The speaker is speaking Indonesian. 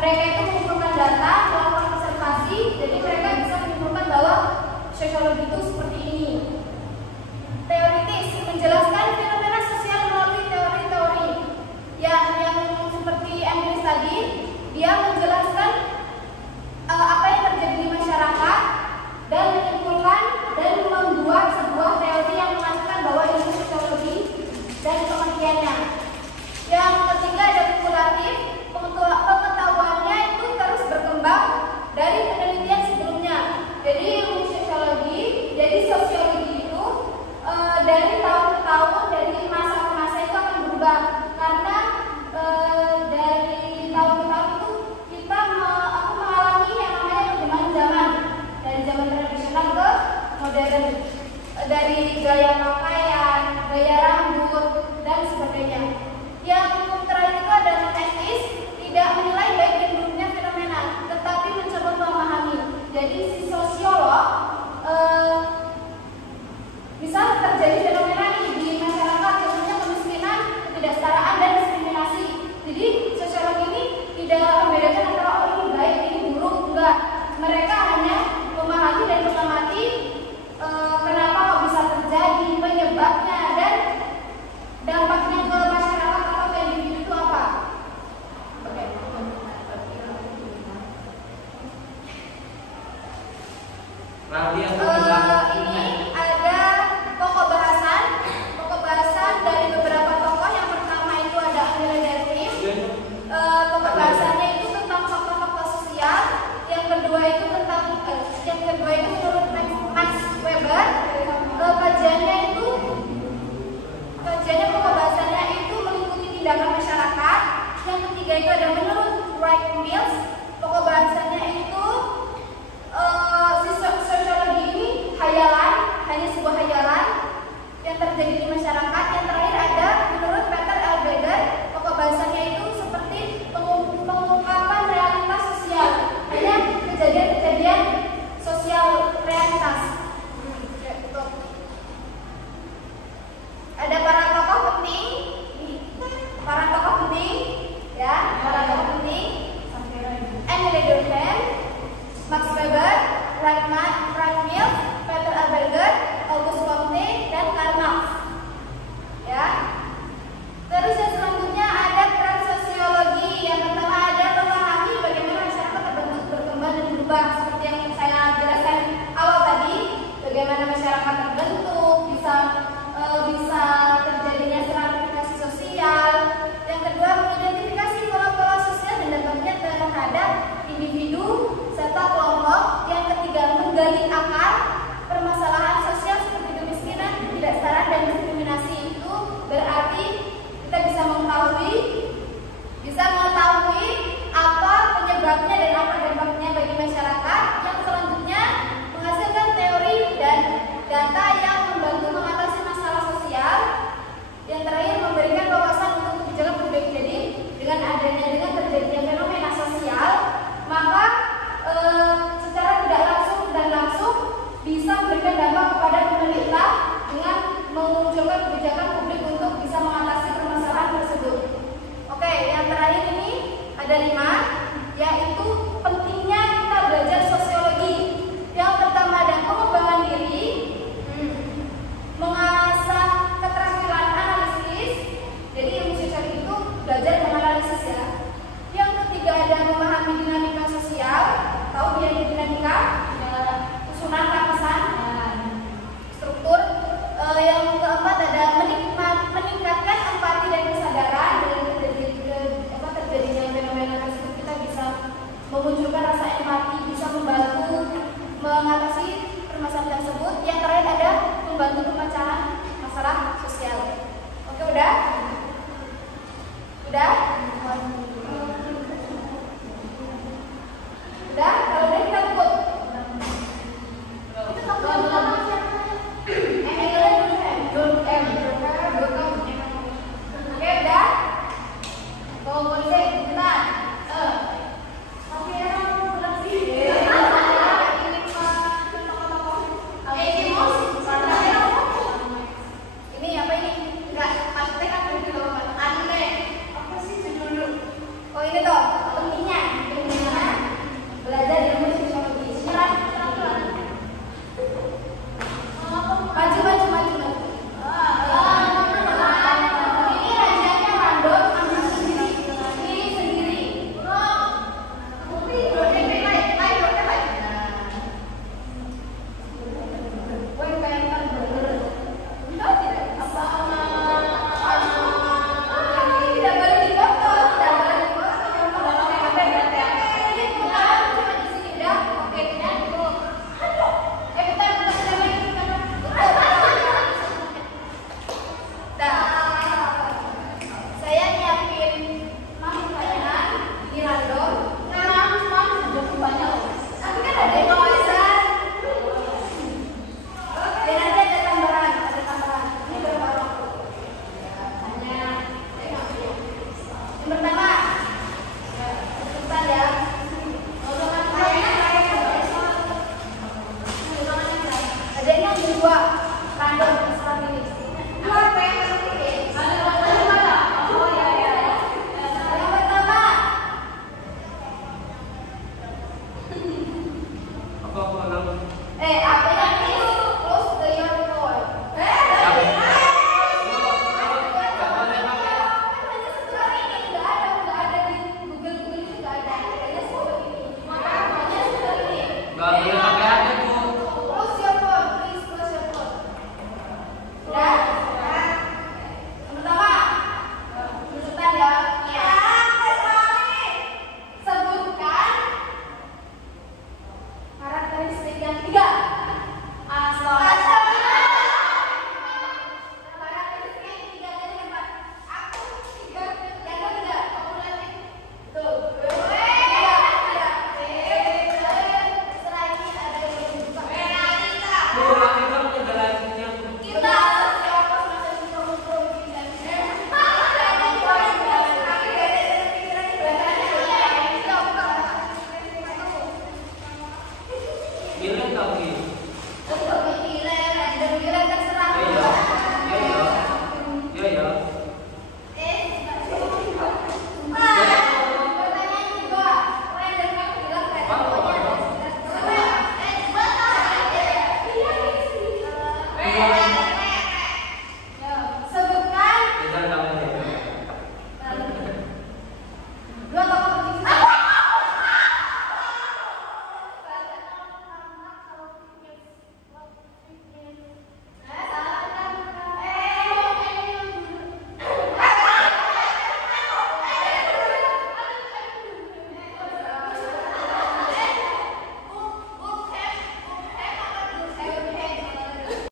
Mereka itu mengumpulkan data, melakukan observasi, jadi mereka bisa menyimpulkan bahwa sosiologi itu seperti ini. Teoritis menjelaskan fenomena sosial melalui teori-teori. Yang seperti empiris tadi, dia menjelaskan apa yang terjadi di masyarakat dan menyimpulkan dan membuat sebuah teori yang mengatakan bahwa ini sosiologi dan pengertiannya. Yang ketiga ada kumulatif. Pengetahuannya itu terus berkembang dari penelitian sebelumnya. Jadi ilmu sosiologi, jadi sosiologi itu dari tahun ke tahun, dari masa ke masa itu akan berubah. Karena dari tahun ke tahun itu aku mengalami yang namanya perkembangan zaman, dari zaman tradisional ke modern, dari gaya pakaian, gaya rambut dan sebagainya. Yang terakhir itu adalah etis, tidak menilai baik dan buruknya fenomena, tetapi mencoba memahami. Jadi si sosiolog bisa terjadi fenomena di masyarakat, contohnya kemiskinan, ketidaksetaraan dan diskriminasi. Jadi sosiolog ini tidak membedakan antara ini baik, ini buruk, enggak. Mereka hanya memahami dan mengamati kenapa kok bisa terjadi, penyebabnya dan dampaknya ke masyarakat atau ke individu itu apa. Ini ada pokok bahasan dari beberapa tokoh. Yang pertama itu ada Emile Durkheim. Pokok bahasannya itu tentang faktor-faktor sosial. Yang kedua itu menurut Max Weber. Kajiannya pokok bahasannya itu meliputi tindakan masyarakat. Yang ketiga itu ada menurut Wright Mills. Pokok bahasannya itu sosiologi ini hayalan, hanya sebuah hayalan yang terjadi di masyarakat. Yang terakhir ada menurut Peter L. Beger. Pokok bahasannya itu seperti pengungkapan realitas sosial, hanya kejadian-kejadian sosial realitas. Ada para tokoh penting, Emile Durkheim, Max Weber, Wright Mills, Peter L. Beger, Auguste Comte, dan Karl Marx. Ya. Terus yang selanjutnya ada peran sosiologi. Yang pertama ada memahami bagaimana masyarakat terbentuk, berkembang dan berubah. Seperti yang saya jelaskan awal tadi, bagaimana masyarakat terbentuk, bisa terjadinya stratifikasi sosial. Yang kedua, mengidentifikasi pola-pola sosial dan dampaknya terhadap individu serta kelompok. Yang ketiga, menggali akar permasalahan sosial seperti kemiskinan, ketidaksetaraan dan diskriminasi. Yang terakhir ada membantu pemecahan masalah sosial. Oke, udah? Udah?